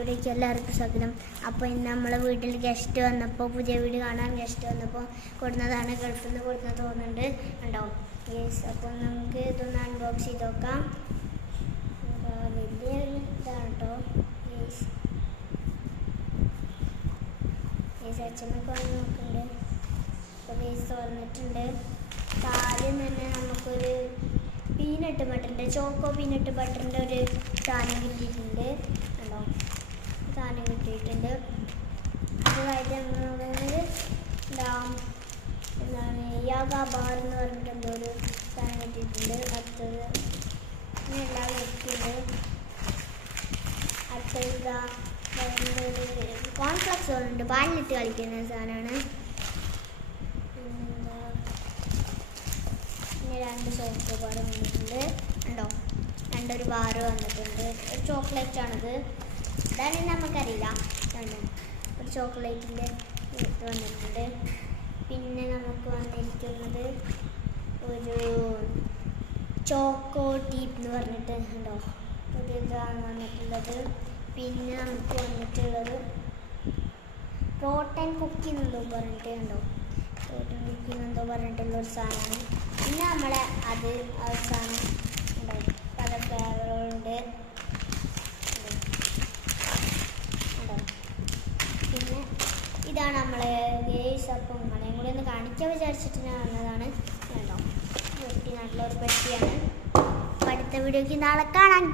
വീഡിയോയിലേക്ക് എല്ലാവർക്കും സ്വാഗതം. അപ്പോൾ ഇന്ന് നമ്മളെ വീട്ടിൽ ഗസ്റ്റ് വന്നപ്പോൾ, പുതിയ വീട് കാണാൻ ഗസ്റ്റ് വന്നപ്പോൾ കൊടുന്നതാണ്. ഗൾഫിൽ നിന്ന് കൊടുക്കുന്ന തോന്നുന്നുണ്ട് ഉണ്ടോ. യെസ്, അപ്പോൾ നമുക്ക് ഇതൊന്ന് അൺബോക്സ് ചെയ്ത് നോക്കാം. വലിയ ഇതാണ് കേട്ടോ. യെസ് യെസ്, അച്ഛനൊക്കെ വന്ന് നോക്കുന്നുണ്ട്. അപ്പോൾ യെസ് തുറന്നിട്ടുണ്ട്. ആദ്യം തന്നെ നമുക്കൊരു പീനട്ട് ബട്ടറിൻ്റെ, ചോക്കോ പീനട്ട് ബട്ടറിൻ്റെ ഒരു സാധനം കിട്ടിയിട്ടുണ്ട് ഉണ്ടോ. സാധനം കിട്ടിയിട്ടുണ്ട്. അതുമായിട്ട് നമ്മൾ നോക്കുന്നത് എന്താണ് യോഗ ബാർ എന്ന് പറഞ്ഞിട്ട് എന്തോ ഒരു സാധനം കിട്ടിയിട്ടുണ്ട്. അടുത്തത് പിന്നെ എല്ലാം വെച്ചിട്ടുണ്ട്. അടുത്തത് ഇതാ കോൺഫ്ലക്സ് ഉണ്ട്, പാലിലിട്ട് കളിക്കുന്ന സാധനമാണ്. രണ്ട് സോപ്പ് ബാർ വന്നിട്ടുണ്ട് ഉണ്ടോ. രണ്ടൊരു ബാറ് വന്നിട്ടുണ്ട്. ഒരു ചോക്ലേറ്റാണിത്. ഇതാണ് നമുക്കറിയില്ല. ഒരു ചോക്ലേറ്റിൻ്റെ ഇത് വന്നിട്ടുണ്ട്. പിന്നെ നമുക്ക് വന്നിരിക്കുന്നത് ഒരു ചോക്കോ ടീപ്പ് എന്ന് പറഞ്ഞിട്ട് ഉണ്ടോ, ഒരു ഇതാണ് വന്നിട്ടുള്ളത്. പിന്നെ നമുക്ക് വന്നിട്ടുള്ളത് റോട്ടൻ കുക്കി എന്നെന്തോ പറഞ്ഞിട്ട് ഉണ്ടോ, റോട്ടൻ കുക്കി എന്നെന്തോ പറഞ്ഞിട്ടുള്ള ഒരു സാധനമാണ്. പിന്നെ നമ്മളെ അത് അവസാനം ഉണ്ടോ, പല ഫ്ലേവറുകളുണ്ട് ഉണ്ടോ. പിന്നെ ഇതാണ് നമ്മളെ ഗേസ്. അപ്പം നമ്മളെയും കൂടി ഒന്ന് കാണിക്കാൻ വിചാരിച്ചിട്ട് ഞാൻ വന്നതാണ് കേട്ടോ. പെട്ടി നല്ലൊരു പെട്ടിയാണ്. അടുത്ത വീഡിയോക്ക് നാളെ കാണാം.